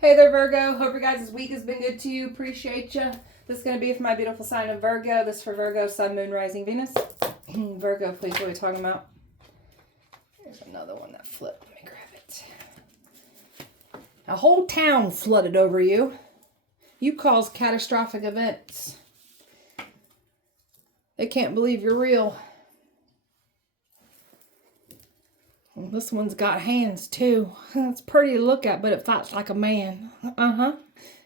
Hey there, Virgo. Hope your guys' week has been good to you. Appreciate you. This is going to be for my beautiful sign of Virgo. This is for Virgo, Sun, Moon, Rising, Venus. Virgo, please, what are we talking about? There's another one that flipped. Let me grab it. A whole town flooded over you. You caused catastrophic events. They can't believe you're real. Well, this one's got hands too. It's pretty to look at, but it fights like a man.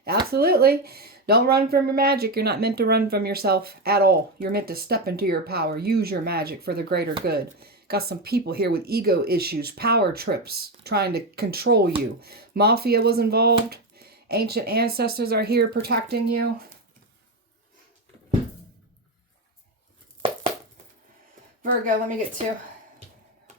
Absolutely. Don't run from your magic. You're not meant to run from yourself at all. You're meant to step into your power. Use your magic for the greater good. Got some people here with ego issues, power trips, trying to control you. Mafia was involved. Ancient ancestors are here protecting you. Virgo, let me get to.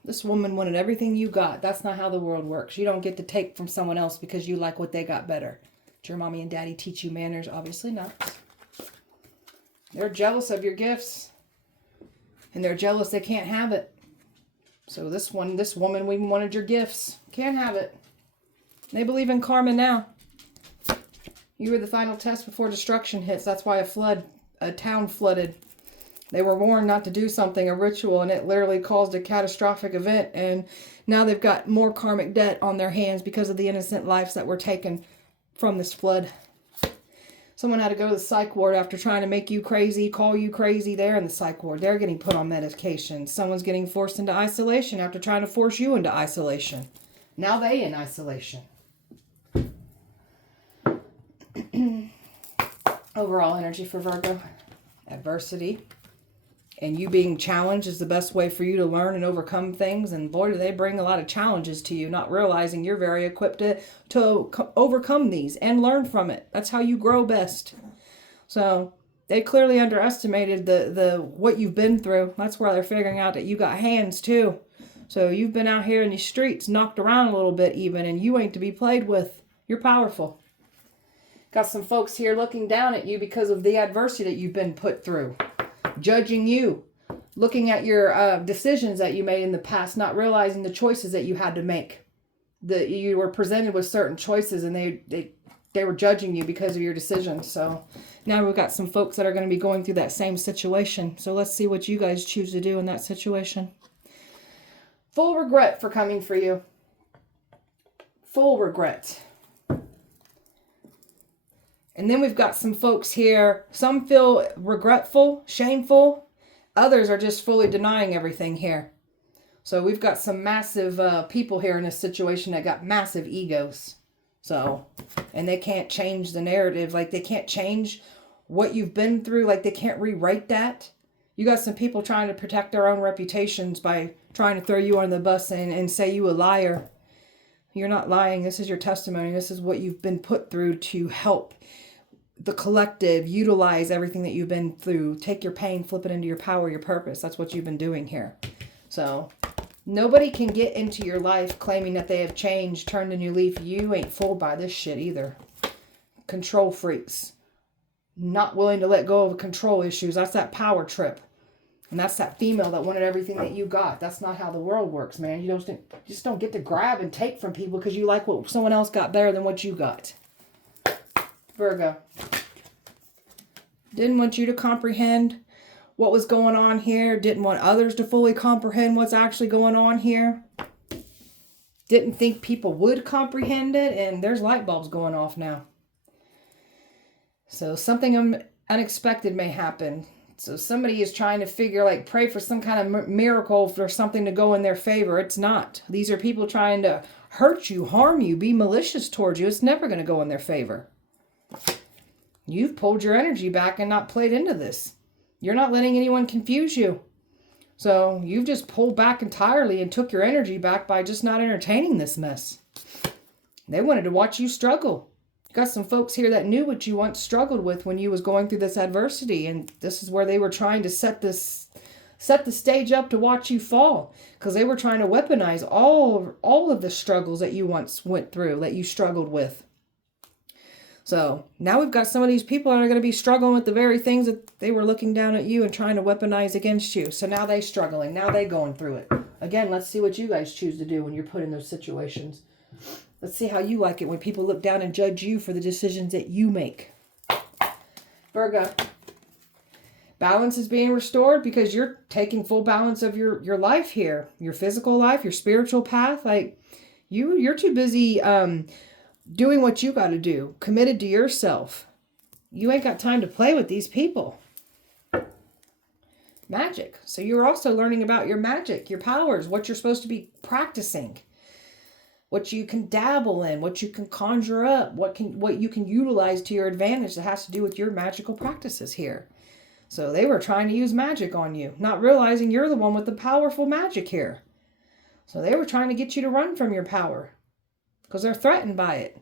This woman wanted everything you got. That's not how the world works. You don't get to take from someone else because you like what they got better. Did your mommy and daddy teach you manners? Obviously not. They're jealous of your gifts. And they're jealous they can't have it. So this woman even wanted your gifts. Can't have it. They believe in karma now. You were the final test before destruction hits. That's why a town flooded. They were warned not to do something, a ritual, and it literally caused a catastrophic event. And now they've got more karmic debt on their hands because of the innocent lives that were taken from this flood. Someone had to go to the psych ward after trying to make you crazy, call you crazy. They're in the psych ward. They're getting put on medication. Someone's getting forced into isolation after trying to force you into isolation. Now they in isolation. Overall energy for Virgo. Adversity. And you being challenged is the best way for you to learn and overcome things. And boy, do they bring a lot of challenges to you, not realizing you're very equipped to overcome these and learn from it. That's how you grow best. So they clearly underestimated the what you've been through. That's where they're figuring out that you got hands too. So you've been out here in these streets, knocked around a little bit even, and you ain't to be played with. You're powerful. Got some folks here looking down at you because of the adversity that you've been put through. Judging you, looking at your decisions that you made in the past, not realizing the choices that you had to make. You were presented with certain choices and they were judging you because of your decisions. So now we've got some folks that are going to be going through that same situation. So let's see what you guys choose to do in that situation. Full regret for coming for you. Full regret. And then we've got some folks here. Some feel regretful, shameful. Others are just fully denying everything here. So we've got some massive people here in this situation that got massive egos. So, and they can't change the narrative. Like they can't change what you've been through. Like they can't rewrite that. You got some people trying to protect their own reputations by trying to throw you on the bus and say you a liar. You're not lying. This is your testimony. This is what you've been put through to help the collective utilize everything that you've been through. Take your pain, flip it into your power, your purpose. That's what you've been doing here. So nobody can get into your life claiming that they have changed, turned a new leaf. You ain't fooled by this shit either. Control freaks. Not willing to let go of control issues. That's that power trip. And that's that female that wanted everything that you got. That's not how the world works, man. You just don't get to grab and take from people because you like what someone else got better than what you got. Virgo. Didn't want you to comprehend what was going on here. Didn't want others to fully comprehend what's actually going on here. Didn't think people would comprehend it. And there's light bulbs going off now. So something unexpected may happen. So somebody is trying to pray for some kind of miracle for something to go in their favor. It's not. These are people trying to hurt you, harm you, be malicious towards you. It's never going to go in their favor. You've pulled your energy back and not played into this. You're not letting anyone confuse you. So you've just pulled back entirely and took your energy back by just not entertaining this mess. They wanted to watch you struggle. You got some folks here that knew what you once struggled with when you was going through this adversity. And this is where they were trying to set the stage up to watch you fall. Because they were trying to weaponize all of the struggles that you once went through, that you struggled with. So now we've got some of these people that are going to be struggling with the very things that they were looking down at you and trying to weaponize against you. So now they're struggling. Now they're going through it. Again, let's see what you guys choose to do when you're put in those situations. Let's see how you like it when people look down and judge you for the decisions that you make. Virgo. Balance is being restored because you're taking full balance of your life here. Your physical life, your spiritual path. Like, you're too busy doing what you got to do. Committed to yourself. You ain't got time to play with these people. Magic. So you're also learning about your magic, your powers, what you're supposed to be practicing. What you can dabble in, what you can conjure up, what you can utilize to your advantage that has to do with your magical practices here. So they were trying to use magic on you, not realizing you're the one with the powerful magic here. So they were trying to get you to run from your power because they're threatened by it.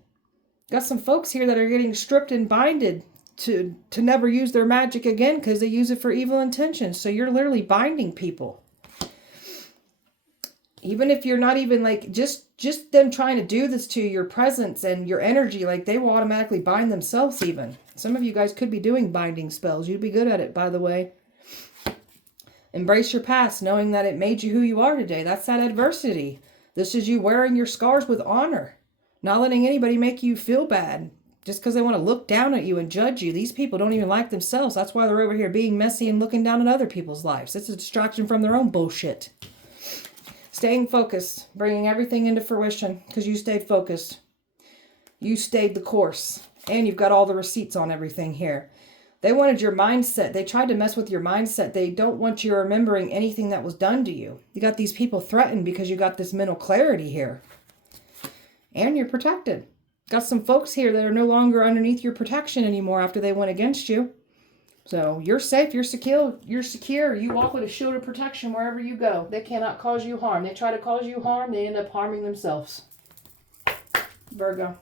Got some folks here that are getting stripped and binded to never use their magic again because they use it for evil intentions. So you're literally binding people. Even if you're not even like, just them trying to do this to your presence and your energy, like they will automatically bind themselves even. Some of you guys could be doing binding spells. You'd be good at it, by the way. Embrace your past, knowing that it made you who you are today. That's that adversity. This is you wearing your scars with honor. Not letting anybody make you feel bad just because they want to look down at you and judge you. These people don't even like themselves. That's why they're over here being messy and looking down at other people's lives. It's a distraction from their own bullshit. Staying focused, bringing everything into fruition because you stayed focused. You stayed the course. And you've got all the receipts on everything here. They wanted your mindset. They tried to mess with your mindset. They don't want you remembering anything that was done to you. You got these people threatened because you got this mental clarity here. And you're protected. Got some folks here that are no longer underneath your protection anymore after they went against you. So you're safe, you're secure, you walk with a shield of protection wherever you go. They cannot cause you harm. They try to cause you harm, they end up harming themselves. Virgo.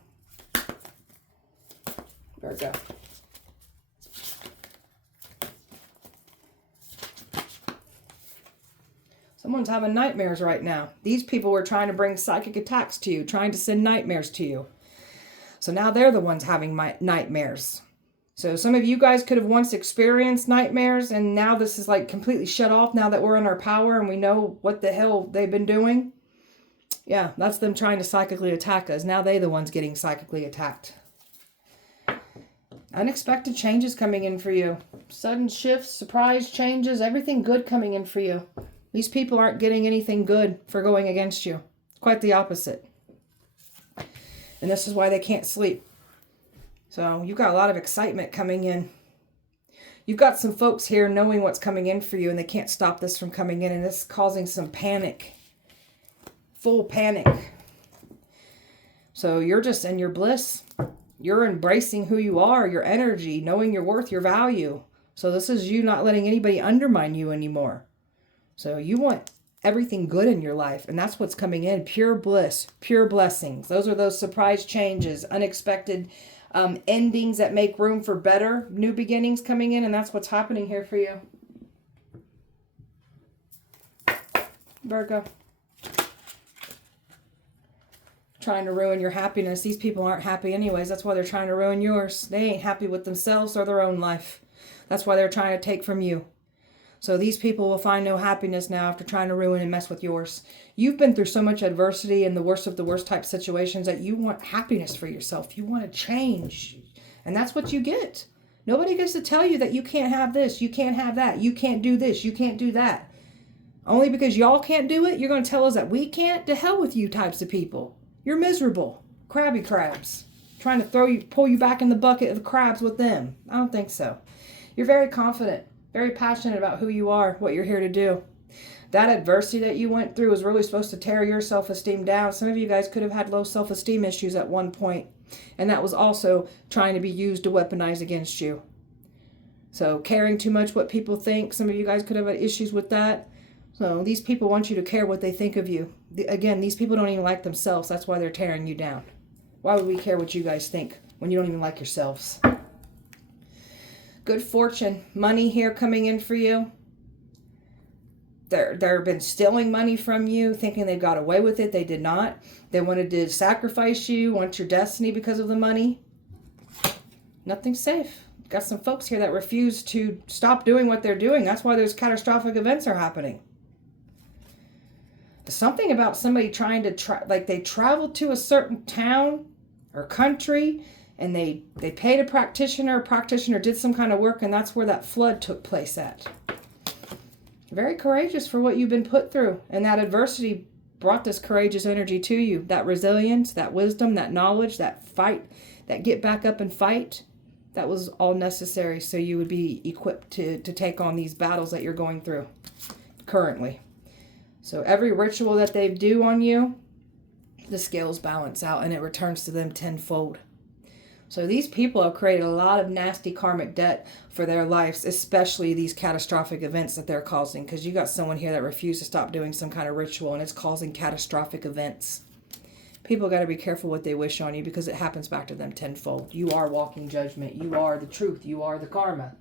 Virgo. Someone's having nightmares right now. These people were trying to bring psychic attacks to you, trying to send nightmares to you. So now they're the ones having nightmares. So some of you guys could have once experienced nightmares, and now this is like completely shut off now that we're in our power and we know what the hell they've been doing. Yeah, that's them trying to psychically attack us. Now they're the ones getting psychically attacked. Unexpected changes coming in for you. Sudden shifts, surprise changes, everything good coming in for you. These people aren't getting anything good for going against you. Quite the opposite. And this is why they can't sleep. So you've got a lot of excitement coming in. You've got some folks here knowing what's coming in for you and they can't stop this from coming in. And this is causing some panic. Full panic. So you're just in your bliss. You're embracing who you are, your energy, knowing your worth, your value. So this is you not letting anybody undermine you anymore. So you want everything good in your life. And that's what's coming in. Pure bliss, pure blessings. Those are those surprise changes, unexpected endings that make room for better new beginnings coming in. And that's what's happening here for you. Virgo. Trying to ruin your happiness. These people aren't happy anyways. That's why they're trying to ruin yours. They ain't happy with themselves or their own life. That's why they're trying to take from you. So these people will find no happiness now after trying to ruin and mess with yours. You've been through so much adversity and the worst of the worst type situations that you want happiness for yourself. You want to change. And that's what you get. Nobody gets to tell you that you can't have this, you can't have that, you can't do this, you can't do that. Only because y'all can't do it, you're going to tell us that we can't? To hell with you types of people. You're miserable. Crabby crabs. Trying to pull you back in the bucket of the crabs with them. I don't think so. You're very confident. Very passionate about who you are, what you're here to do. That adversity that you went through was really supposed to tear your self-esteem down. Some of you guys could have had low self-esteem issues at one point, and that was also trying to be used to weaponize against you. So caring too much what people think, some of you guys could have had issues with that. So these people want you to care what they think of you. Again, these people don't even like themselves. That's why they're tearing you down. Why would we care what you guys think when you don't even like yourselves? Good fortune, money here coming in for you. They've been stealing money from you, thinking they got away with it. They did not. They wanted to sacrifice you, want your destiny because of the money. Nothing's safe. Got some folks here that refuse to stop doing what they're doing. That's why those catastrophic events are happening. something about somebody trying to like they traveled to a certain town or country, and they paid a practitioner did some kind of work, and that's where that flood took place at. Very courageous for what you've been put through, and that adversity brought this courageous energy to you. That resilience, that wisdom, that knowledge, that fight, that get back up and fight, that was all necessary so you would be equipped to take on these battles that you're going through currently. So every ritual that they do on you, the scales balance out and it returns to them tenfold. So these people have created a lot of nasty karmic debt for their lives, especially these catastrophic events that they're causing. Because you got someone here that refused to stop doing some kind of ritual and it's causing catastrophic events. People got to be careful what they wish on you because it happens back to them tenfold. You are walking judgment. You are the truth. You are the karma.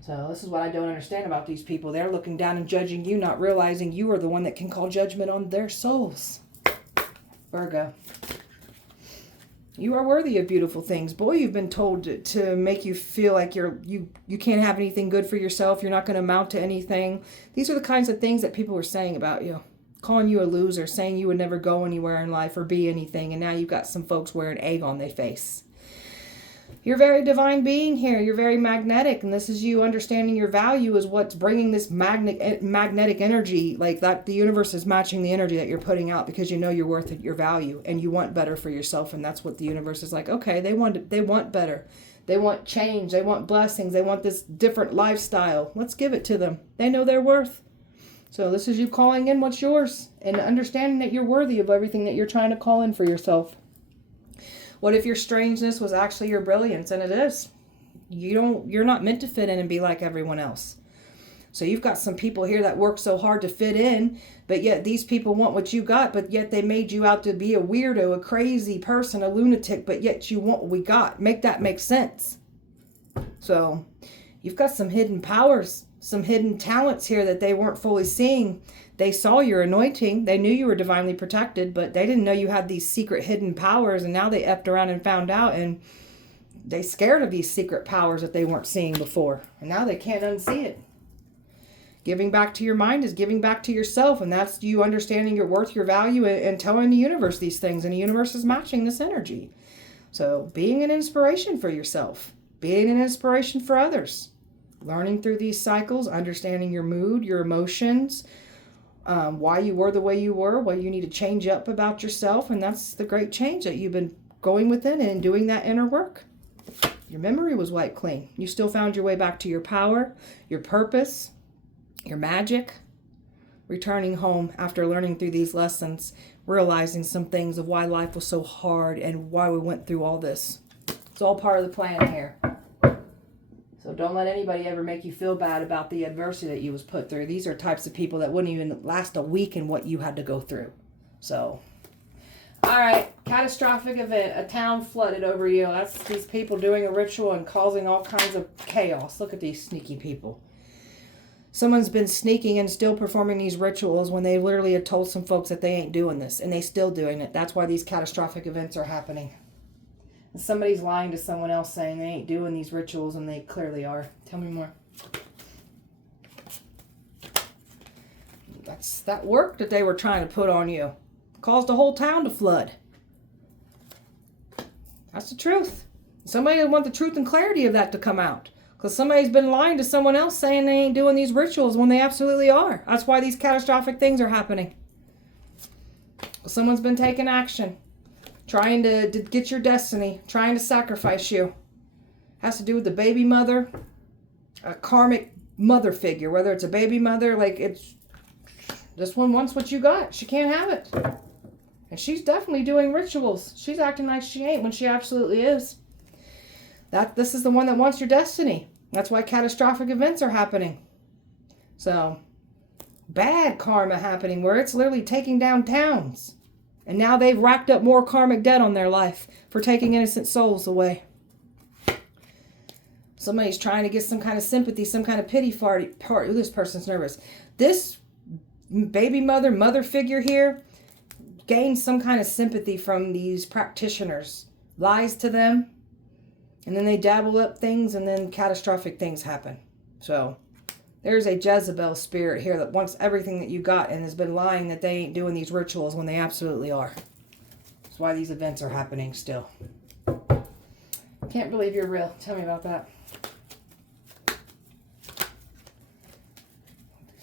So this is what I don't understand about these people. They're looking down and judging you, not realizing you are the one that can call judgment on their souls. Virgo. You are worthy of beautiful things. Boy, you've been told to make you feel like you can't have anything good for yourself. You're not going to amount to anything. These are the kinds of things that people were saying about you. Calling you a loser, saying you would never go anywhere in life or be anything. And now you've got some folks wearing egg on their face. You're a very divine being here. You're very magnetic. And this is you understanding your value is what's bringing this magnetic energy. Like that, the universe is matching the energy that you're putting out because you know you're worth it, your value. And you want better for yourself. And that's what the universe is like. Okay, they want better. They want change. They want blessings. They want this different lifestyle. Let's give it to them. They know their worth. So this is you calling in what's yours and understanding that you're worthy of everything that you're trying to call in for yourself. What if your strangeness was actually your brilliance? And it is. You're not meant to fit in and be like everyone else. So you've got some people here that work so hard to fit in, but yet these people want what you got, but yet they made you out to be a weirdo, a crazy person, a lunatic, but yet you want what we got. Make that make sense. So you've got some hidden powers, some hidden talents here that they weren't fully seeing. They saw your anointing. They knew you were divinely protected, but they didn't know you had these secret hidden powers. And now they effed around and found out, and they scared of these secret powers that they weren't seeing before. And now they can't unsee it. Giving back to your mind is giving back to yourself. And that's you understanding your worth, your value, and telling the universe these things. And the universe is matching this energy. So being an inspiration for yourself, being an inspiration for others, learning through these cycles, understanding your mood, your emotions, why you were the way you were, what you need to change up about yourself. And that's the great change that you've been going within and doing that inner work. Your memory was wiped clean. You still found your way back to your power, your purpose, your magic. Returning home after learning through these lessons, realizing some things of why life was so hard and why we went through all this. It's all part of the plan here. So don't let anybody ever make you feel bad about the adversity that you was put through. These are types of people that wouldn't even last a week in what you had to go through. So, all right, catastrophic event. A town flooded over you. That's these people doing a ritual and causing all kinds of chaos. Look at these sneaky people. Someone's been sneaking and still performing these rituals when they literally had told some folks that they ain't doing this. And they still doing it. That's why these catastrophic events are happening. Somebody's lying to someone else saying they ain't doing these rituals and they clearly are. Tell me more. That's that work that they were trying to put on you. Caused a whole town to flood. That's the truth. Somebody want the truth and clarity of that to come out. Because somebody's been lying to someone else saying they ain't doing these rituals when they absolutely are. That's why these catastrophic things are happening. Someone's been taking action. Trying to get your destiny. Trying to sacrifice you. Has to do with the baby mother. A karmic mother figure. Whether it's a baby mother, like it's... This one wants what you got. She can't have it. And she's definitely doing rituals. She's acting like she ain't when she absolutely is. This is the one that wants your destiny. That's why catastrophic events are happening. So, bad karma happening where it's literally taking down towns. And now they've racked up more karmic debt on their life for taking innocent souls away. Somebody's trying to get some kind of sympathy, some kind of pity party. Ooh, this person's nervous. This baby mother figure here gains some kind of sympathy from these practitioners. Lies to them. And then they dabble up things and then catastrophic things happen. So There's a Jezebel spirit here that wants everything that you got and has been lying that they ain't doing these rituals when they absolutely are. That's why these events are happening still. Can't believe you're real. Tell me about that.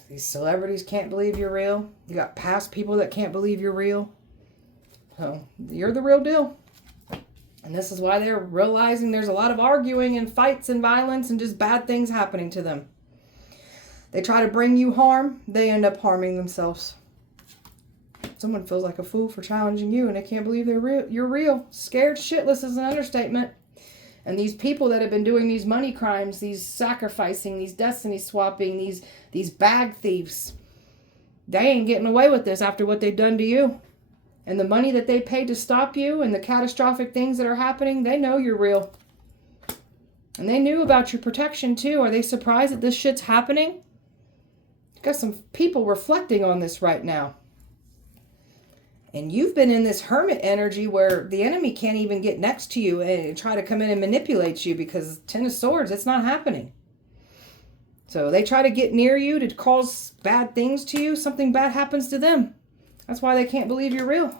These celebrities can't believe you're real. You got past people that can't believe you're real. So, you're the real deal. And this is why they're realizing there's a lot of arguing and fights and violence and just bad things happening to them. They try to bring you harm, they end up harming themselves. Someone feels like a fool for challenging you and they can't believe you're real. Scared shitless is an understatement. And these people that have been doing these money crimes, these sacrificing, these destiny swapping, these bag thieves, they ain't getting away with this after what they've done to you. And the money that they paid to stop you and the catastrophic things that are happening, they know you're real. And they knew about your protection too. Are they surprised that this shit's happening? Got some people reflecting on this right now. And you've been in this hermit energy where the enemy can't even get next to you and try to come in and manipulate you because Ten of Swords, it's not happening. So they try to get near you to cause bad things to you. Something bad happens to them. That's why they can't believe you're real.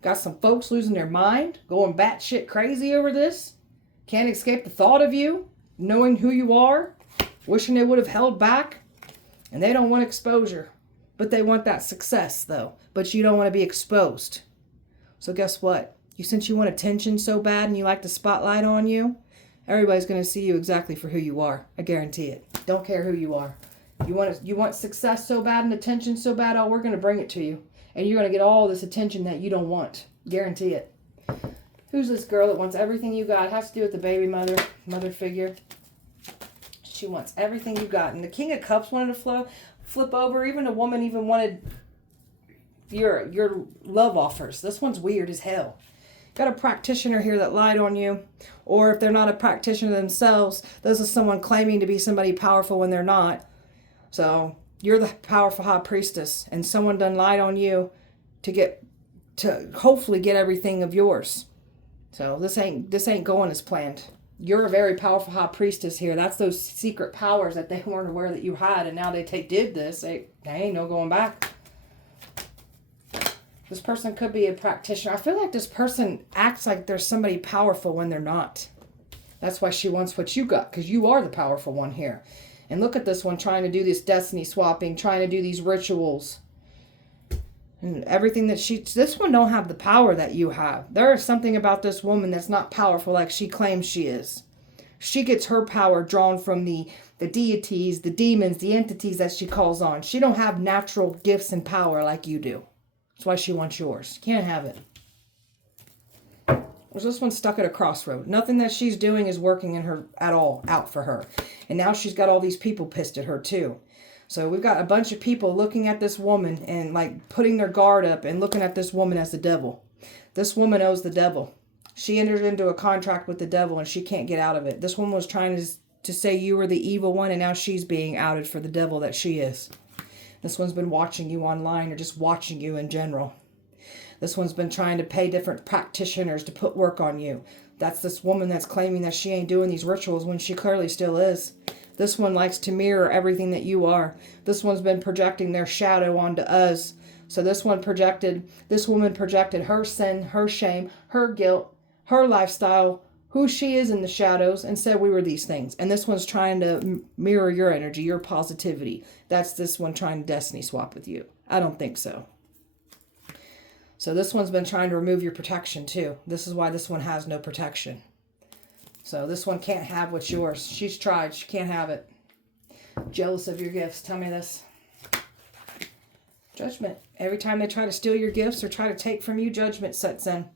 Got some folks losing their mind, going batshit crazy over this. Can't escape the thought of you, knowing who you are, wishing they would have held back. And they don't want exposure. But they want that success, though. But you don't want to be exposed. So guess what? Since you want attention so bad and you like the spotlight on you, everybody's going to see you exactly for who you are. I guarantee it. Don't care who you are. You want success so bad and attention so bad, oh, we're going to bring it to you. And you're going to get all this attention that you don't want. Guarantee it. Who's this girl that wants everything you got? It has to do with the baby mother figure. She wants everything you got. And the King of Cups wanted to flip over. Even a woman even wanted your love offers. This one's weird as hell. Got a practitioner here that lied on you. Or if they're not a practitioner themselves, this is someone claiming to be somebody powerful when they're not. So you're the powerful high priestess. And someone done lied on you to hopefully get everything of yours. So this ain't going as planned. You're a very powerful high priestess here. That's those secret powers that they weren't aware that you had, and now they did this. They ain't no going back. This person could be a practitioner. I feel like this person acts like there's somebody powerful when they're not. That's why she wants what you got, because you are the powerful one here. And look at this one trying to do this destiny swapping, trying to do these rituals. And everything that this one don't have the power that you have. There is something about this woman that's not powerful like she claims she is. She gets her power drawn from the deities, the demons, the entities that she calls on. She don't have natural gifts and power like you do. That's why she wants yours. Can't have it. There's this one stuck at a crossroad. Nothing that she's doing is working in her at all out for her. And now she's got all these people pissed at her too. So we've got a bunch of people looking at this woman and like putting their guard up and looking at this woman as the devil. This woman owes the devil. She entered into a contract with the devil and she can't get out of it. This woman was trying to say you were the evil one and now she's being outed for the devil that she is. This one's been watching you online or just watching you in general. This one's been trying to pay different practitioners to put work on you. That's this woman that's claiming that she ain't doing these rituals when she clearly still is. This one likes to mirror everything that you are. This one's been projecting their shadow onto us. So this woman projected her sin, her shame, her guilt, her lifestyle, who she is in the shadows, and said we were these things. And this one's trying to mirror your energy, your positivity. That's this one trying to destiny swap with you. I don't think so. So this one's been trying to remove your protection too. This is why this one has no protection. So this one can't have what's yours. She's tried. She can't have it. Jealous of your gifts. Tell me this. Judgment. Every time they try to steal your gifts or try to take from you, judgment sets in.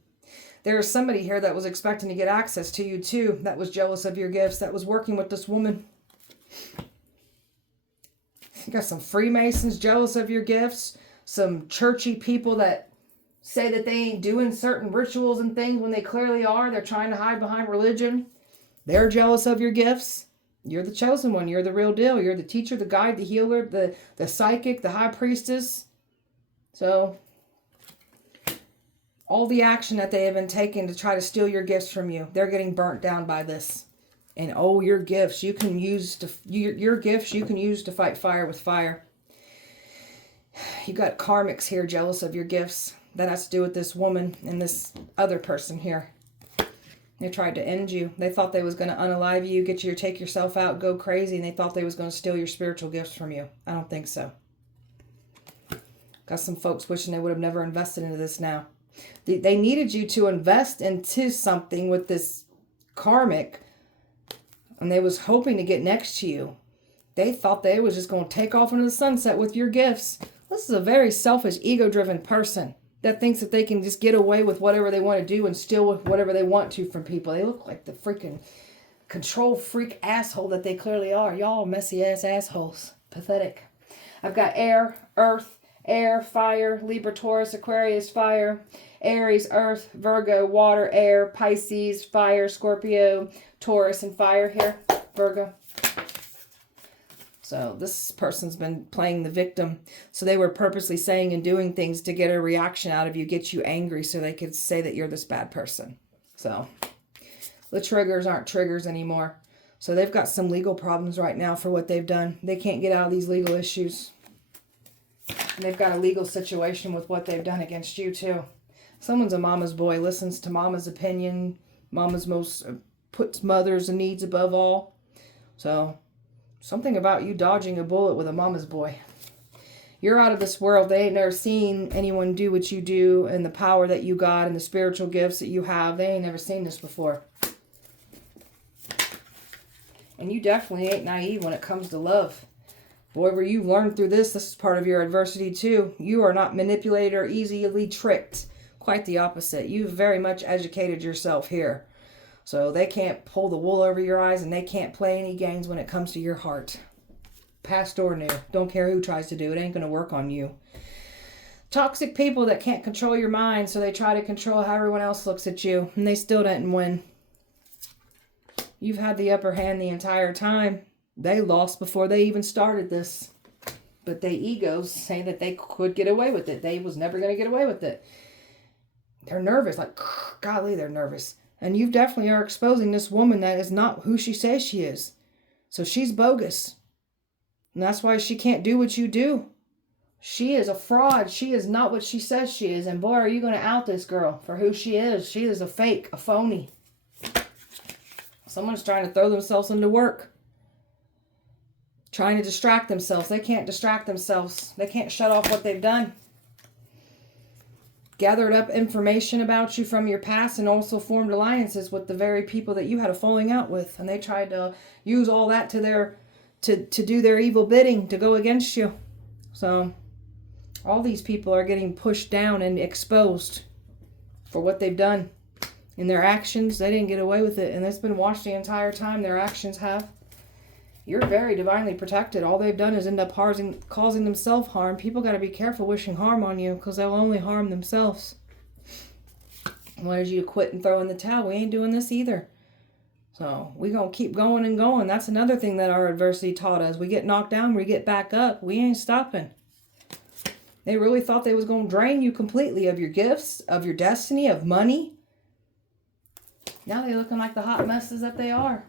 There is somebody here that was expecting to get access to you too, that was jealous of your gifts, that was working with this woman. You got some Freemasons jealous of your gifts. Some churchy people that say that they ain't doing certain rituals and things when they clearly are. They're trying to hide behind religion. They're jealous of your gifts. You're the chosen one. You're the real deal. You're the teacher, the guide, the healer, the psychic, the high priestess. So all the action that they have been taking to try to steal your gifts from you, they're getting burnt down by this. And oh, your gifts you can use to your gifts you can use to fight fire with fire. You got karmics here jealous of your gifts. That has to do with this woman and this other person here. They tried to end you. They thought they was going to unalive you, get you to take yourself out, go crazy, and they thought they was going to steal your spiritual gifts from you. I don't think so. Got some folks wishing they would have never invested into this now. They needed you to invest into something with this karmic, and they was hoping to get next to you. They thought they was just going to take off into the sunset with your gifts. This is a very selfish, ego-driven person that thinks that they can just get away with whatever they want to do and steal whatever they want to from people. They look like the freaking control freak asshole that they clearly are. Y'all messy-ass assholes. Pathetic. I've got air, earth, air, fire, Libra, Taurus, Aquarius, fire, Aries, earth, Virgo, water, air, Pisces, fire, Scorpio, Taurus, and fire here, Virgo. So this person's been playing the victim. So they were purposely saying and doing things to get a reaction out of you, get you angry so they could say that you're this bad person. So the triggers aren't triggers anymore. So they've got some legal problems right now for what they've done. They can't get out of these legal issues. And they've got a legal situation with what they've done against you too. Someone's a mama's boy, listens to mama's opinion. Mama's puts mother's needs above all. So something about you dodging a bullet with a mama's boy. You're out of this world. They ain't never seen anyone do what you do and the power that you got and the spiritual gifts that you have. They ain't never seen this before. And you definitely ain't naive when it comes to love. Whatever you learned through this is part of your adversity too. You are not manipulated or easily tricked. Quite the opposite. You've very much educated yourself here. So they can't pull the wool over your eyes and they can't play any games when it comes to your heart. Past or new. Don't care who tries to do it. It ain't going to work on you. Toxic people that can't control your mind, so they try to control how everyone else looks at you. And they still didn't win. You've had the upper hand the entire time. They lost before they even started this. But they egos say that they could get away with it. They was never going to get away with it. They're nervous. Like, golly, they're nervous. And you definitely are exposing this woman that is not who she says she is. So she's bogus. And that's why she can't do what you do. She is a fraud. She is not what she says she is. And boy, are you going to out this girl for who she is. She is a fake, a phony. Someone's trying to throw themselves into work. Trying to distract themselves. They can't distract themselves. They can't shut off what they've done. Gathered up information about you from your past and also formed alliances with the very people that you had a falling out with. And they tried to use all that to do their evil bidding, to go against you. So all these people are getting pushed down and exposed for what they've done. In their actions, they didn't get away with it. And it's been watched the entire time. Their actions have. You're very divinely protected. All they've done is end up causing themselves harm. People got to be careful wishing harm on you because they'll only harm themselves. Wanted you to quit and throw in the towel. We ain't doing this either. So we going to keep going and going. That's another thing that our adversity taught us. We get knocked down, we get back up. We ain't stopping. They really thought they was going to drain you completely of your gifts, of your destiny, of money. Now they're looking like the hot messes that they are.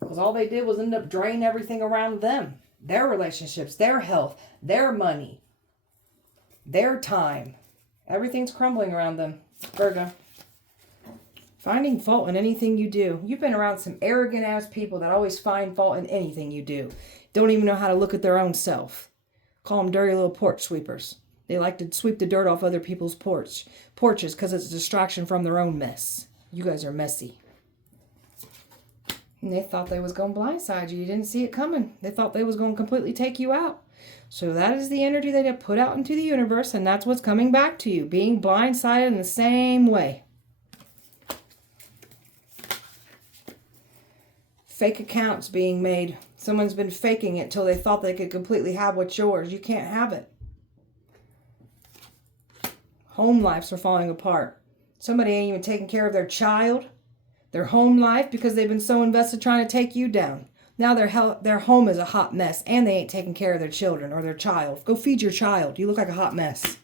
Because all they did was end up draining everything around them. Their relationships, their health, their money, their time. Everything's crumbling around them. Virgo. Finding fault in anything you do. You've been around some arrogant ass people that always find fault in anything you do. Don't even know how to look at their own self. Call them dirty little porch sweepers. They like to sweep the dirt off other people's porches because it's a distraction from their own mess. You guys are messy. And they thought they was going to blindside you. You didn't see it coming. They thought they was going to completely take you out. So that is the energy they have put out into the universe, and that's what's coming back to you. Being blindsided in the same way. Fake accounts being made. Someone's been faking it till they thought they could completely have what's yours. You can't have it. Home lives are falling apart. Somebody ain't even taking care of their child. Their home life, because they've been so invested trying to take you down. Now their home is a hot mess, and they ain't taking care of their children or their child. Go feed your child. You look like a hot mess.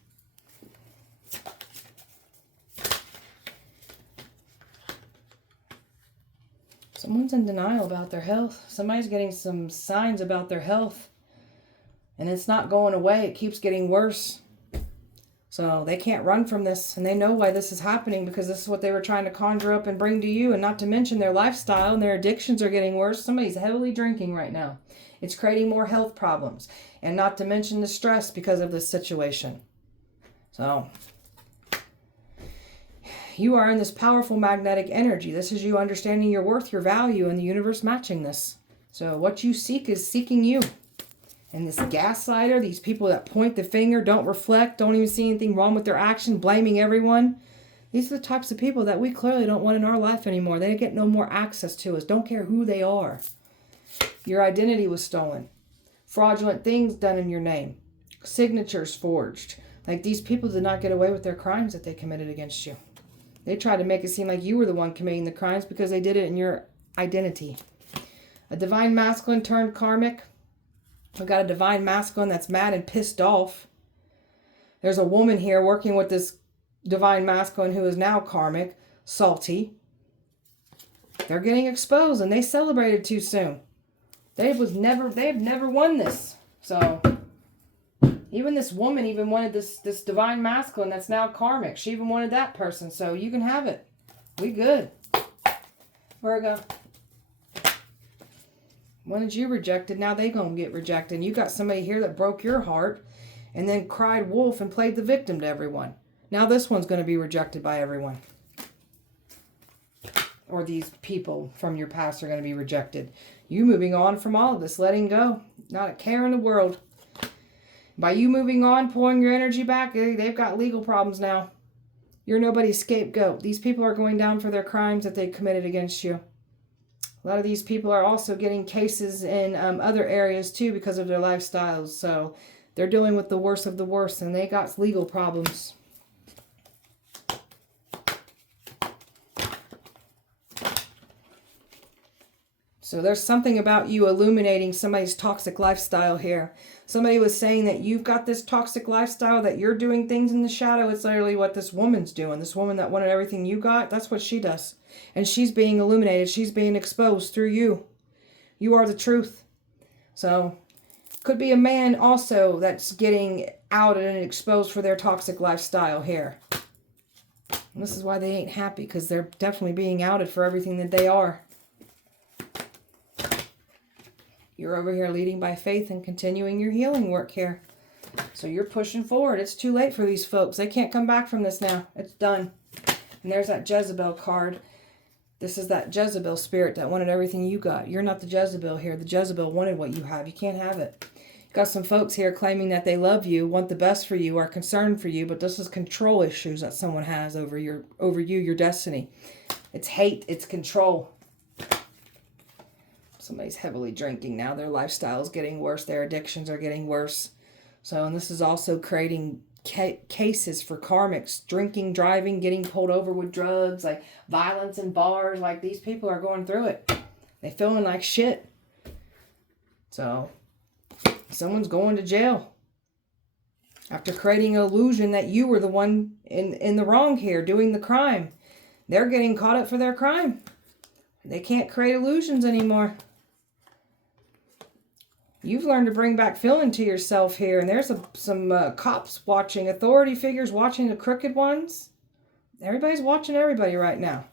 Someone's in denial about their health. Somebody's getting some signs about their health. And it's not going away. It keeps getting worse. So they can't run from this. And they know why this is happening, because this is what they were trying to conjure up and bring to you. And not to mention their lifestyle and their addictions are getting worse. Somebody's heavily drinking right now. It's creating more health problems. And not to mention the stress because of this situation. So you are in this powerful magnetic energy. This is you understanding your worth, your value, and the universe matching this. So what you seek is seeking you. And this gaslighter, these people that point the finger, don't reflect, don't even see anything wrong with their action, blaming everyone. These are the types of people that we clearly don't want in our life anymore. They get no more access to us. Don't care who they are. Your identity was stolen. Fraudulent things done in your name. Signatures forged. Like, these people did not get away with their crimes that they committed against you. They tried to make it seem like you were the one committing the crimes because they did it in your identity. A divine masculine turned karmic. We've got a divine masculine that's mad and pissed off. There's a woman here working with this divine masculine who is now karmic, salty. They're getting exposed and they celebrated too soon. They have never won this. So even this woman even wanted this divine masculine that's now karmic. She even wanted that person. So you can have it. We good. Virgo. Wanted you rejected. Now they gonna get rejected. And you got somebody here that broke your heart and then cried wolf and played the victim to everyone. Now this one's going to be rejected by everyone. Or these people from your past are going to be rejected. You moving on from all of this, letting go. Not a care in the world. By you moving on, pulling your energy back, they've got legal problems now. You're nobody's scapegoat. These people are going down for their crimes that they committed against you. A lot of these people are also getting cases in other areas too because of their lifestyles. So they're dealing with the worst of the worst and they got legal problems. So there's something about you illuminating somebody's toxic lifestyle here. Somebody was saying that you've got this toxic lifestyle, that you're doing things in the shadow. It's literally what this woman's doing. This woman that wanted everything you got, that's what she does. And she's being illuminated. She's being exposed through you. You are the truth. So could be a man also that's getting outed and exposed for their toxic lifestyle here. And this is why they ain't happy, because they're definitely being outed for everything that they are. You're over here leading by faith and continuing your healing work here. So you're pushing forward. It's too late for these folks. They can't come back from this now. It's done. And there's that Jezebel card. This is that Jezebel spirit that wanted everything you got. You're not the Jezebel here. The Jezebel wanted what you have. You can't have it. You've got some folks here claiming that they love you, want the best for you, are concerned for you, but this is control issues that someone has over you, your destiny. It's hate. It's control. Somebody's heavily drinking now. Their lifestyle is getting worse. Their addictions are getting worse. So, and this is also creating cases for karmics. Drinking, driving, getting pulled over with drugs, like violence in bars. Like, these people are going through it. They're feeling like shit. So, someone's going to jail. After creating an illusion that you were the one in the wrong here, doing the crime. They're getting caught up for their crime. They can't create illusions anymore. You've learned to bring back feeling to yourself here. And there's some cops watching, authority figures watching the crooked ones. Everybody's watching everybody right now.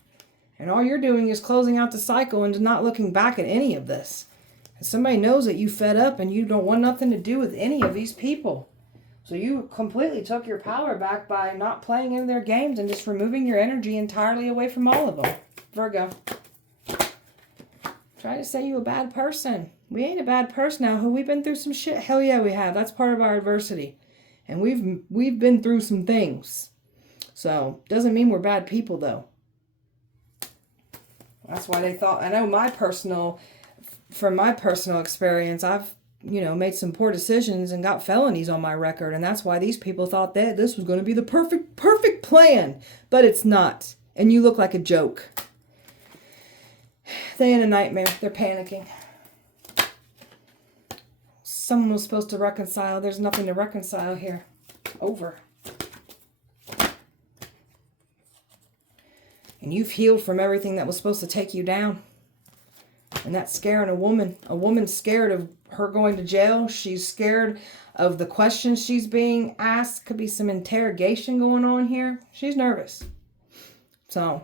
And all you're doing is closing out the cycle and not looking back at any of this. And somebody knows that you fed up and you don't want nothing to do with any of these people. So you completely took your power back by not playing in their games and just removing your energy entirely away from all of them. Virgo. Try to say you a bad person. We ain't a bad person now. We've been through some shit. Hell yeah, we have. That's part of our adversity. And we've been through some things. So, doesn't mean we're bad people, though. That's why they thought, I know from my personal experience, I've, made some poor decisions and got felonies on my record. And that's why these people thought that this was going to be the perfect plan. But it's not. And you look like a joke. They in a nightmare. They're panicking. Someone was supposed to reconcile. There's nothing to reconcile here. Over. And you've healed from everything that was supposed to take you down. And that's scaring a woman. A woman's scared of her going to jail. She's scared of the questions she's being asked. Could be some interrogation going on here. She's nervous. So,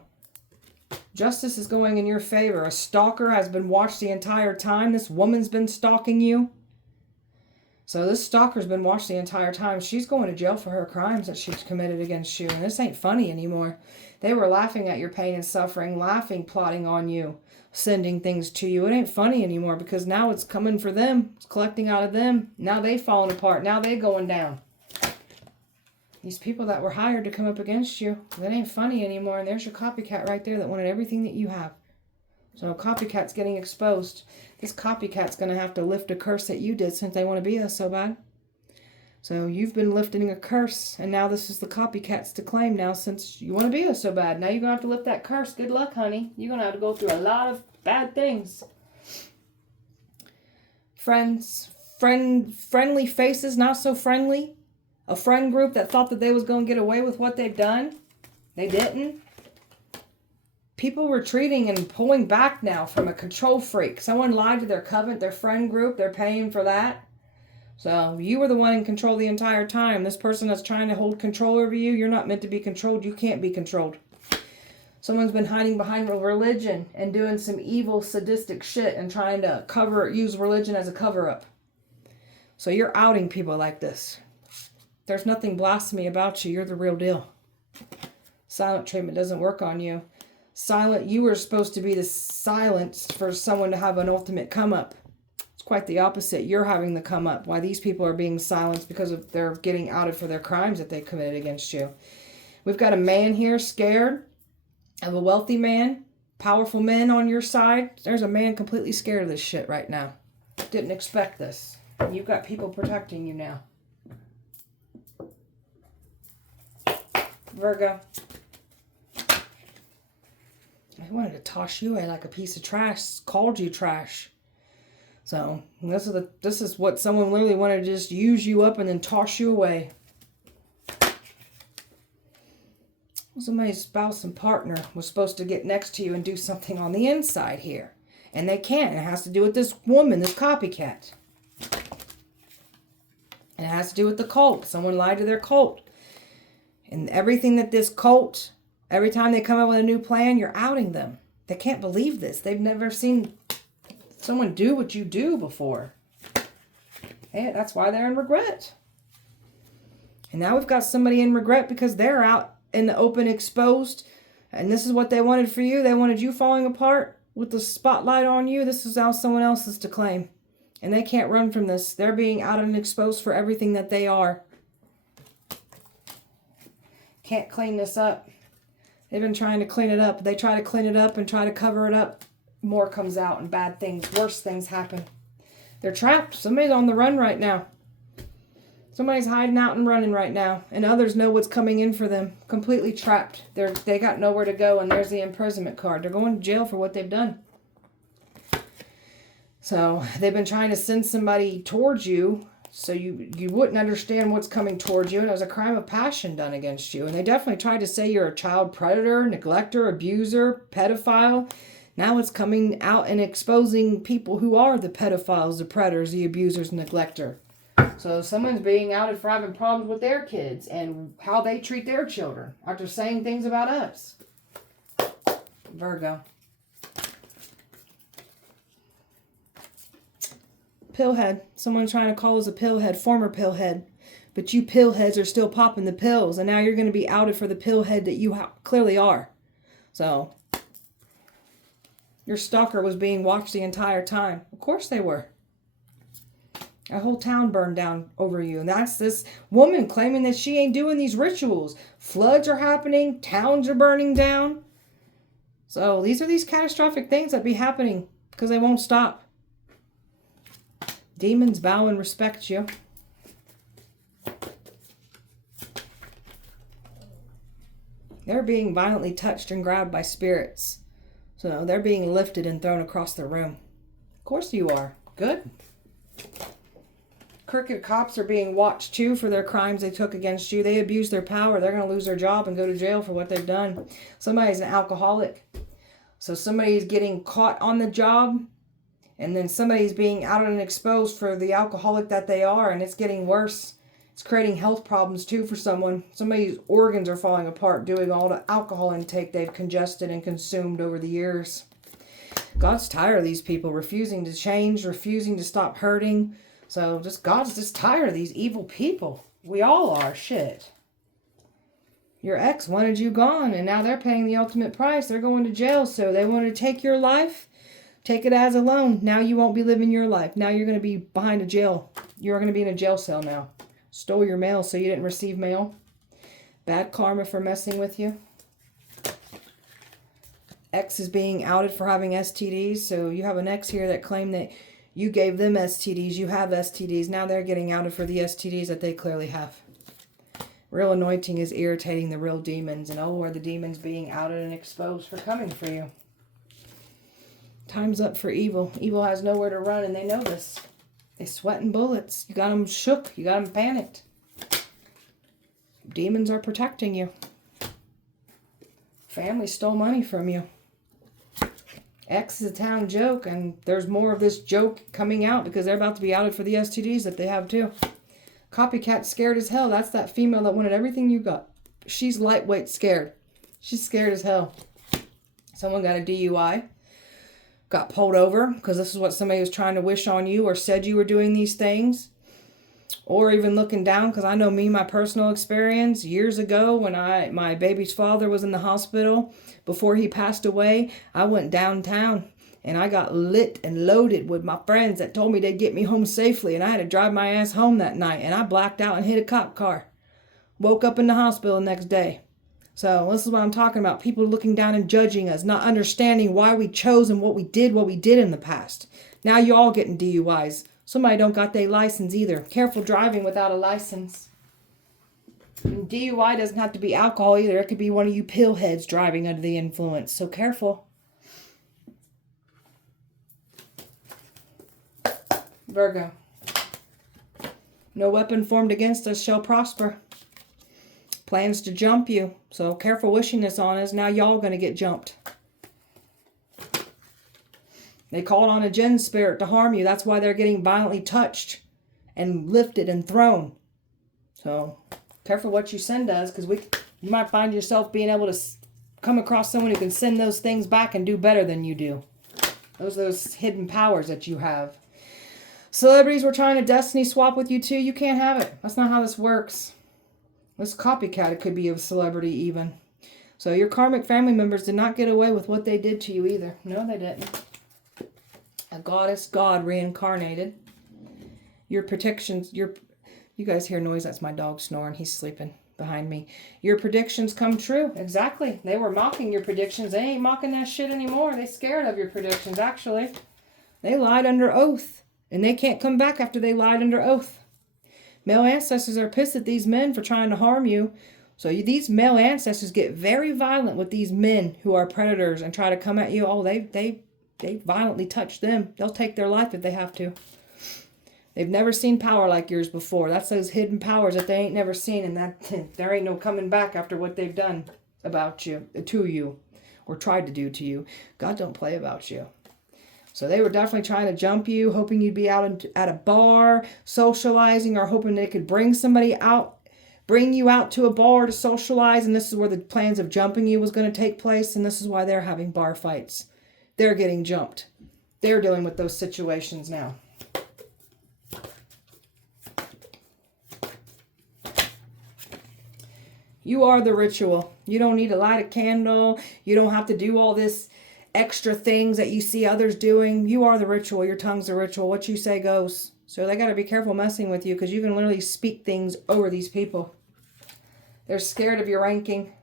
justice is going in your favor. A stalker has been watched the entire time. This woman's been stalking you. So this stalker's been watched the entire time. She's going to jail for her crimes that she's committed against you. And this ain't funny anymore. They were laughing at your pain and suffering, laughing, plotting on you, sending things to you. It ain't funny anymore because now it's coming for them. It's collecting out of them. Now they falling apart. Now they going down. These people that were hired to come up against you, that ain't funny anymore. And there's your copycat right there that wanted everything that you have. So copycat's getting exposed. This copycat's going to have to lift a curse that you did since they want to be us so bad. So you've been lifting a curse, and now this is the copycat's to claim now since you want to be us so bad. Now you're going to have to lift that curse. Good luck, honey. You're going to have to go through a lot of bad things. Friends, friendly faces, not so friendly. A friend group that thought that they was going to get away with what they've done. They didn't. People retreating and pulling back now from a control freak. Someone lied to their covenant, their friend group. They're paying for that. So you were the one in control the entire time. This person that's trying to hold control over you, you're not meant to be controlled. You can't be controlled. Someone's been hiding behind religion and doing some evil, sadistic shit and trying to use religion as a cover-up. So you're outing people like this. There's nothing blasphemy about you. You're the real deal. Silent treatment doesn't work on you. You were supposed to be the silence for someone to have an ultimate come up. It's quite the opposite. You're having the come up. Why these people are being silenced because of they're getting outed for their crimes that they committed against you. We've got a man here scared of a wealthy man, powerful men on your side. There's a man completely scared of this shit right now. Didn't expect this. You've got people protecting you now. Virgo. I wanted to toss you away like a piece of trash. Called you trash. So this is what someone literally wanted to just use you up and then toss you away. Somebody's spouse and partner was supposed to get next to you and do something on the inside here. And they can't. It has to do with this woman, this copycat. And it has to do with the cult. Someone lied to their cult. And everything that this cult... Every time they come up with a new plan, you're outing them. They can't believe this. They've never seen someone do what you do before. And that's why they're in regret. And now we've got somebody in regret because they're out in the open exposed. And this is what they wanted for you. They wanted you falling apart with the spotlight on you. This is how someone else is to claim. And they can't run from this. They're being out and exposed for everything that they are. Can't clean this up. They've been trying to clean it up. They try to clean it up and try to cover it up. More comes out and bad things, worse things happen. They're trapped. Somebody's on the run right now. Somebody's hiding out and running right now. And others know what's coming in for them. Completely trapped. They got nowhere to go and there's the imprisonment card. They're going to jail for what they've done. So they've been trying to send somebody towards you so you wouldn't understand what's coming towards you. And it was a crime of passion done against you. And they definitely tried to say you're a child predator, neglector, abuser, pedophile. Now it's coming out and exposing people who are the pedophiles, the predators, the abusers, neglector. So someone's being outed for having problems with their kids and how they treat their children after saying things about us. Virgo. Pillhead. Someone trying to call us a pillhead, former pillhead. But you pillheads are still popping the pills. And now you're going to be outed for the pillhead that you clearly are. So, your stalker was being watched the entire time. Of course they were. A whole town burned down over you. And that's this woman claiming that she ain't doing these rituals. Floods are happening. Towns are burning down. So, these are these catastrophic things that be happening because they won't stop. Demons bow and respect you. They're being violently touched and grabbed by spirits. So they're being lifted and thrown across the room. Of course you are. Good. Crooked cops are being watched too for their crimes they took against you. They abuse their power. They're going to lose their job and go to jail for what they've done. Somebody's an alcoholic. So somebody's getting caught on the job And then somebody's being outed and exposed for the alcoholic that they are, and it's getting worse. It's creating health problems too for someone. Somebody's organs are falling apart doing all the alcohol intake they've congested and consumed over the years. God's tired of these people refusing to change, refusing to stop hurting. So God's just tired of these evil people. We all are. Shit. Your ex wanted you gone, and now they're paying the ultimate price. They're going to jail, so they want to take your life. Take it as a loan. Now you won't be living your life. Now you're going to be behind a jail. You're going to be in a jail cell now. Stole your mail so you didn't receive mail. Bad karma for messing with you. Ex is being outed for having STDs. So you have an ex here that claimed that you gave them STDs. You have STDs. Now they're getting outed for the STDs that they clearly have. Real anointing is irritating the real demons. And oh, are the demons being outed and exposed for coming for you. Time's up for evil. Evil has nowhere to run, and they know this. They're sweating bullets. You got them shook. You got them panicked. Demons are protecting you. Family stole money from you. X is a town joke, and there's more of this joke coming out because they're about to be outed for the STDs that they have too. Copycat scared as hell. That's that female that wanted everything you got. She's lightweight scared. She's scared as hell. Someone got a DUI. Got pulled over because this is what somebody was trying to wish on you or said you were doing these things. Or even looking down, because I know me, my personal experience, years ago when my baby's father was in the hospital, before he passed away, I went downtown and I got lit and loaded with my friends that told me they'd get me home safely, and I had to drive my ass home that night, and I blacked out and hit a cop car. Woke up in the hospital the next day. So this is what I'm talking about. People looking down and judging us, not understanding why we chose and what we did in the past. Now you all getting DUIs. Somebody don't got their license either. Careful driving without a license. And DUI doesn't have to be alcohol either. It could be one of you pill heads driving under the influence. So careful. Virgo. No weapon formed against us shall prosper. Plans to jump you. So careful wishing this on us. Now y'all going to get jumped. They called on a Jinn spirit to harm you. That's why they're getting violently touched and lifted and thrown. So careful what you send us, because you might find yourself being able to come across someone who can send those things back and do better than you do. Those hidden powers that you have. Celebrities were trying to destiny swap with you too. You can't have it. That's not how this works. This copycat, it could be a celebrity even. So your karmic family members did not get away with what they did to you either. No, they didn't. A goddess, God reincarnated. Your predictions, you guys hear noise, that's my dog snoring. He's sleeping behind me. Your predictions come true. Exactly. They were mocking your predictions. They ain't mocking that shit anymore. They scared of your predictions, actually. They lied under oath. And they can't come back after they lied under oath. Male ancestors are pissed at these men for trying to harm you. So these male ancestors get very violent with these men who are predators and try to come at you. Oh, they violently touch them. They'll take their life if they have to. They've never seen power like yours before. That's those hidden powers that they ain't never seen, and that there ain't no coming back after what they've done about you, to you, or tried to do to you. God don't play about you. So they were definitely trying to jump you, hoping you'd be out at a bar, socializing, or hoping they could bring somebody out, bring you out to a bar to socialize, and this is where the plans of jumping you was going to take place, and this is why they're having bar fights. They're getting jumped. They're dealing with those situations now. You are the ritual. You don't need to light a candle. You don't have to do all this extra things that you see others doing. You are the ritual. Your tongue's the ritual. What you say goes. So they got to be careful messing with you, because you can literally speak things over these people. They're scared of your ranking.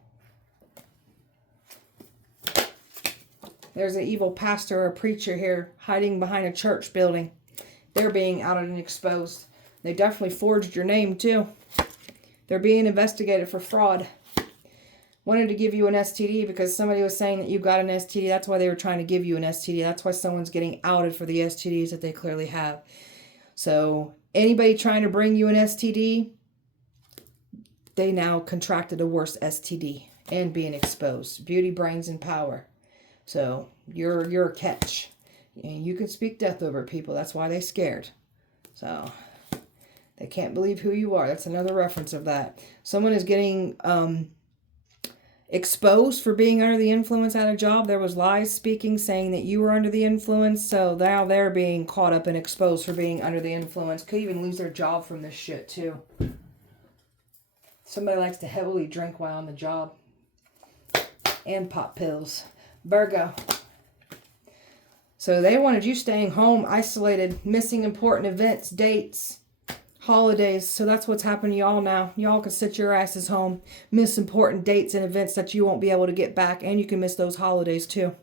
There's an evil pastor or a preacher here hiding behind a church building. They're being outed and exposed. They definitely forged your name too. They're being investigated for fraud. Wanted to give you an STD because somebody was saying that you got an STD. That's why they were trying to give you an STD. That's why someone's getting outed for the STDs that they clearly have. So anybody trying to bring you an STD, they now contracted a worse STD and being exposed. Beauty, brains, and power. So you're a catch. And you can speak death over people. That's why they're scared. So they can't believe who you are. That's another reference of that. Someone is getting exposed for being under the influence at a job. There was lies speaking saying that you were under the influence. So now they're being caught up and exposed for being under the influence. Could even lose their job from this shit too. Somebody likes to heavily drink while on the job. And pop pills. Virgo. So they wanted you staying home, isolated, missing important events, dates, holidays. So that's what's happening to y'all now. Y'all can sit your asses home, miss important dates and events that you won't be able to get back. And you can miss those holidays too.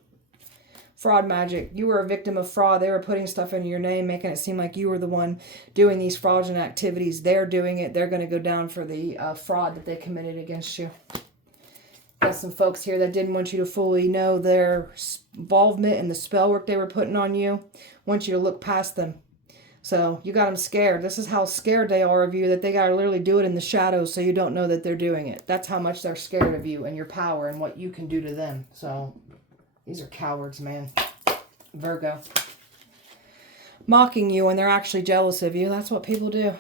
Fraud magic. You were a victim of fraud. They were putting stuff in your name, making it seem like you were the one doing these fraudulent activities. They're doing it. They're going to go down for the fraud that they committed against you. Got some folks here that didn't want you to fully know their involvement in the spell work they were putting on you. Want you to look past them. So you got them scared. This is how scared they are of you, that they got to literally do it in the shadows so you don't know that they're doing it. That's how much they're scared of you and your power and what you can do to them. So these are cowards, man. Virgo. Mocking you when they're actually jealous of you. That's what people do.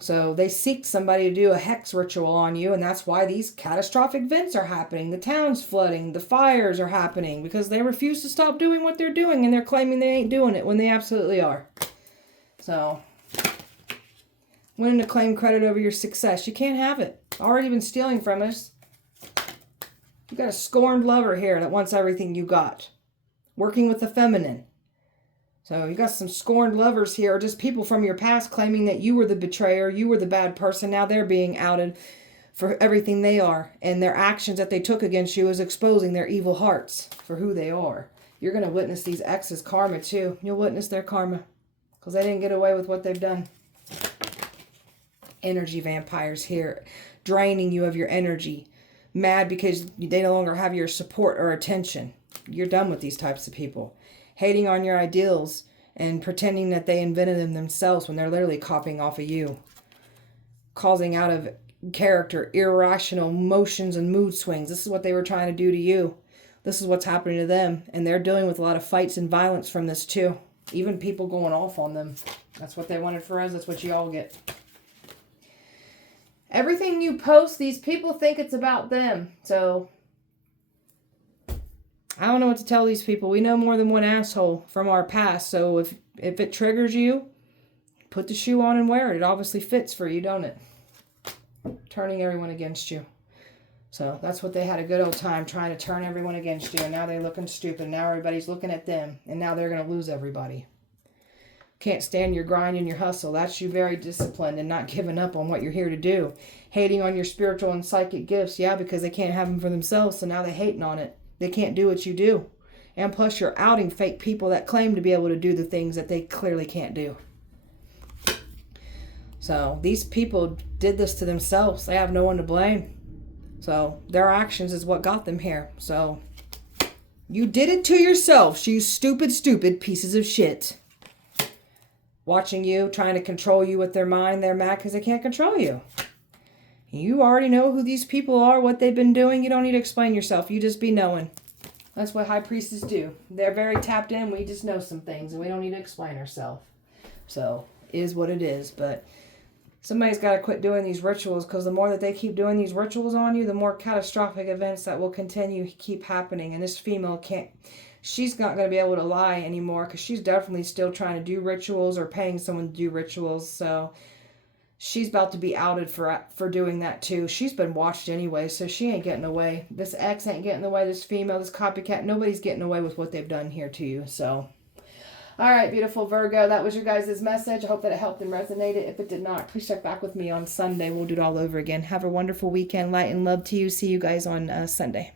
So they seek somebody to do a hex ritual on you, and that's why these catastrophic events are happening. The town's flooding, the fires are happening, because they refuse to stop doing what they're doing, and they're claiming they ain't doing it when they absolutely are. So, wanting to claim credit over your success. You can't have it. Already been stealing from us. You got a scorned lover here that wants everything you got. Working with the feminine. So you got some scorned lovers here, or just people from your past claiming that you were the betrayer, you were the bad person. Now they're being outed for everything they are. And their actions that they took against you is exposing their evil hearts for who they are. You're going to witness these exes' karma too. You'll witness their karma because they didn't get away with what they've done. Energy vampires here, draining you of your energy. Mad because they no longer have your support or attention. You're done with these types of people. Hating on your ideals and pretending that they invented them themselves when they're literally copying off of you. Causing out of character, irrational emotions and mood swings. This is what they were trying to do to you. This is what's happening to them. And they're dealing with a lot of fights and violence from this too. Even people going off on them. That's what they wanted for us. That's what you all get. Everything you post, these people think it's about them. So I don't know what to tell these people. We know more than one asshole from our past. So if it triggers you, put the shoe on and wear it. It obviously fits for you, don't it? Turning everyone against you. So that's what they had a good old time trying to turn everyone against you. And now they're looking stupid. Now everybody's looking at them. And now they're going to lose everybody. Can't stand your grind and your hustle. That's you very disciplined and not giving up on what you're here to do. Hating on your spiritual and psychic gifts. Yeah, because they can't have them for themselves. So now they're hating on it. They can't do what you do. And plus you're outing fake people that claim to be able to do the things that they clearly can't do. So these people did this to themselves. They have no one to blame. So their actions is what got them here. So you did it to yourself, you stupid, stupid pieces of shit. Watching you, trying to control you with their mind. They're mad because they can't control you. You already know who these people are, what they've been doing. You don't need to explain yourself. You just be knowing. That's what high priestesses do. They're very tapped in. We just know some things and we don't need to explain ourselves. So, is what it is. But somebody's got to quit doing these rituals, because the more that they keep doing these rituals on you, the more catastrophic events that will continue keep happening. And this female can't, she's not going to be able to lie anymore, because she's definitely still trying to do rituals or paying someone to do rituals. So she's about to be outed for doing that too. She's been watched anyway, so she ain't getting away. This ex ain't getting away. This female, this copycat, nobody's getting away with what they've done here to you. So, all right, beautiful Virgo, that was your guys' message. I hope that it helped and resonated. If it did not, please check back with me on Sunday. We'll do it all over again. Have a wonderful weekend. Light and love to you. See you guys on Sunday.